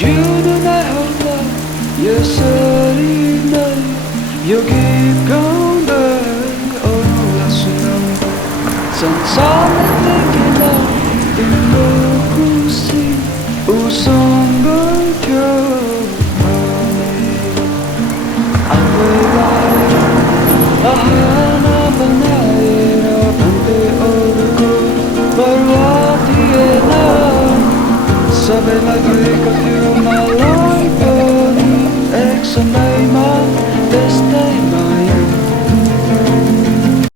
जुनलाई होला यसरी नै यो गीत गाउँदै अरूलाई सुनाउँदै संसारले देखेला तिम्रो खुसी उसँग थियो भने आफैलाई बहाना बनाएर भन्दै अरूको परवाह थिएन सबैलाई दिएको थियो